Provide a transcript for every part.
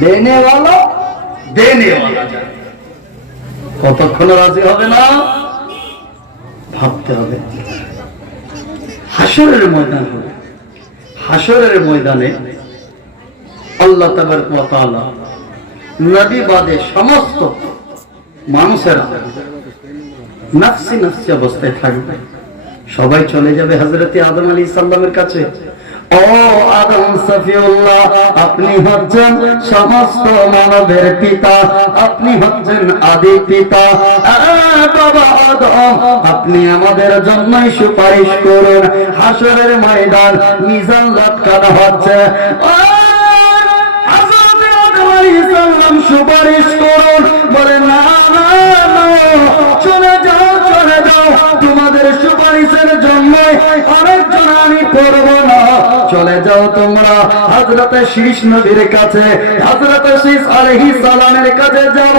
দেনে বলো, দেনে কতক্ষণ রাজি হবে না? ভাবতে হবে। হাসরের ময়দান হবে। হাসরের ময়দানে আল্লাহ তাবার কথা নবী বাদে সমস্ত মানুষের নাফসি নাফসি অবস্থায় থাকবে। সবাই চলে যাবে হাজরতে আদম আলী ইসাল্লামের কাছে। ও আদম সফিউল্লাহ, আপনি হচ্ছেন সমস্ত মানবের পিতা, আপনি হচ্ছেন আদি পিতা। আপনি আমাদের জন্যই সুপারিশ করুন। হাসরের ময়দান লটকানো হচ্ছে। সুপারিশ করুন। বলে, না চলে যাও চলে যাও। তোমাদের সুপারিশের জন্য আরেকজন আমি করব চলে যাও তোমরা। হযরতে শীষ নবীর কাছে, হযরতে শীষ আলহি সালামের কাছে যাব।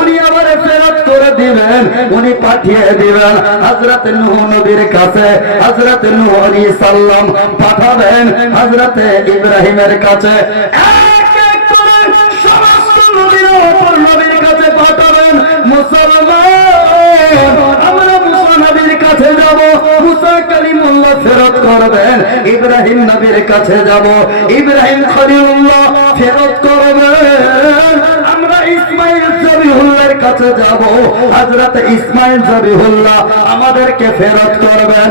উনি আবার ফেরত করে দিবেন, উনি পাঠিয়ে দিবেন। হজরত নুহ নবীর কাছে, হযরতে নুহ আলী সাল্লাম পাঠাবেন। হাজরতে ইব্রাহিমের কাছে ফেরত করবেন। ইব্রাহিম নবীর কাছে যাব। ইব্রাহিম খলিলুল্লাহ, ফেরত করবেন। আমরা ইসমাইল জবিহুল্লাহর কাছে যাব। হযরত ইসমাইল জবিহুল্লাহ আমাদেরকে ফেরত করবেন।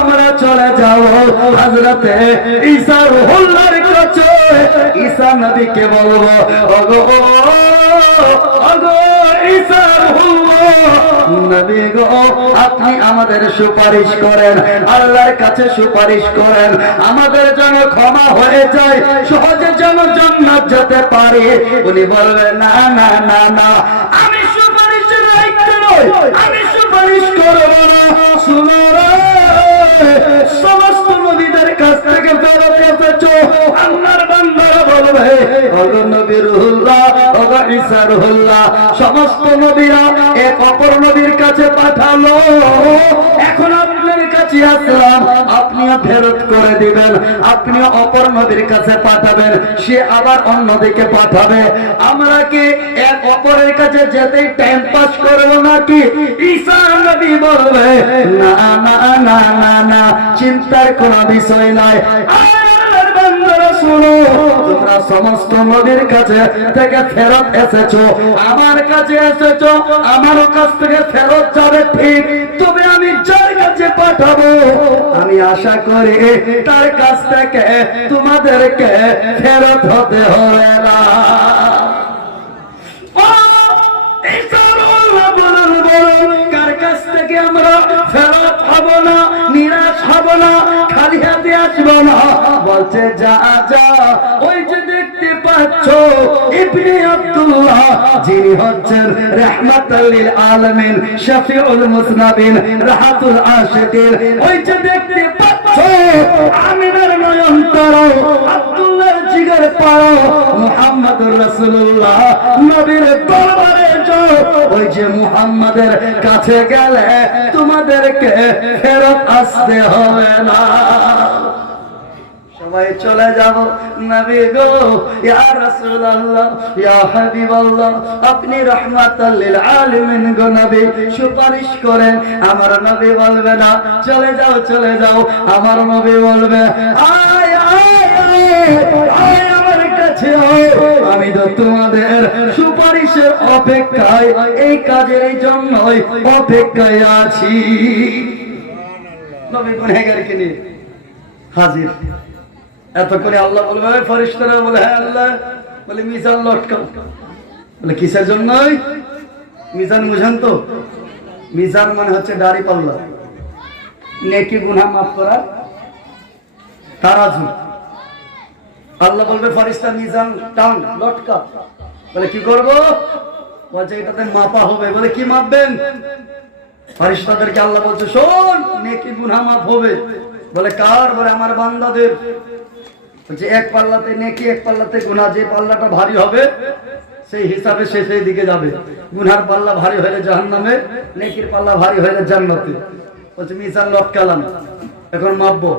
আমরা চলে যাব। হযরতে ঈসা নবীকে বলব নবী গো, আপনি আমাদের সুপারিশ করেন, আল্লাহর কাছে সুপারিশ করেন, আমাদের যেন ক্ষমা হয়ে যায়, সহজে যেন জান্নাত যেতে পারে। উনি বলবেন, না না না না সমস্ত নবীরা এক অপর নবীর কাছে পাঠালো। এখন আপনার কাছে আসলাম, আপনিও ফেরত করে দিবেন, আপনিও অপর কাছে পাঠাবেন, সে আবার অন্যদিকে পাঠাবে। আমরা কি এক অপরের কাছে যেতেই টাইম পাস করব নাকি? বলবে, না না না না চিন্তার কোনো বিষয় শোনো তোমরা সমস্ত নদীর কাছে থেকে ফেরত এসেছ। আমার কাছে এসেছ, আমার কাছ থেকে ফেরত যাবে ঠিক। তুমি আমি যার কাছে পাঠাবো। আমি আশা করি তার কাছ থেকে তোমাদেরকে ফেরত হতে হবে না। বলছে, যা যা, ওই যে দেখতে পাচ্ছ ইবনে আব্দুল্লাহ, যিনি হচ্ছেন রাহমাতাল্লিল আলামিন, শফিউল মুসনাবিন, রাহাতুল আশিকিন ওই যে দেখতে পাচ্ছ, আমিনার নয়ন তারা আব্দুল্লাহ জিগর পাড়ো মুহাম্মদুর রাসূলুল্লাহ, নবীর দরবারে যাও। ওই যে মুহাম্মাদের কাছে গেলে তোমাদেরকে ফেরত আসতে হবে না। সবাই চলে যাব। নবী গো ইয়া রাসূলুল্লাহ ইয়া হাবিবাল্লাহ আপনি রাহমাতাল লিল আলামিন গো নবী সুপারিশ করেন। আমার নবী বলবে না চলে যাও চলে যাও। আমার নবী বলবে আয় আয় আয় আয় আমার কাছে আয়। আমি তো তোমাদের সুপারিশের অপেক্ষায় এই কাজের জন্যই অপেক্ষায় আছি। নবী গুনাহগারকে নিয়ে হাজির। এত করে আল্লাহ বলবে ফরিস্তারা বলে হ্যাঁ আল্লাহ। বলে, মিজান লটকাও। বলে, কিসের জন্য মিজান বুঝান তো। মিজান মানে হচ্ছে দাড়ি পাল্লা। নেকি গুনা মাফ করা। তারাজু। আল্লাহ বলবে, ফরিস্তা, মিজান, টান লটকা বলে, কি করব? বলছে এটাতে মাপা হবে। বলে, কি মাপবেন? ফারিস্তাদেরকে আল্লাহ বলছে, শোন, নেকি গুনা মাফ হবে। বলে, কার? বলে, আমার বান্দাদের। বলছে এক পাল্লাতে নেকি, এক পাল্লাতে গুনাহ, যে পাল্লাটা ভারী হবে, সেই হিসাবে সে সেই দিকে যাবে। গুনার পাল্লা ভারী হলে জাহান্নামে, নেকির পাল্লা ভারী হলে জান্নাতে। বলছে, মিজান লটকালাম এখন মাপবো।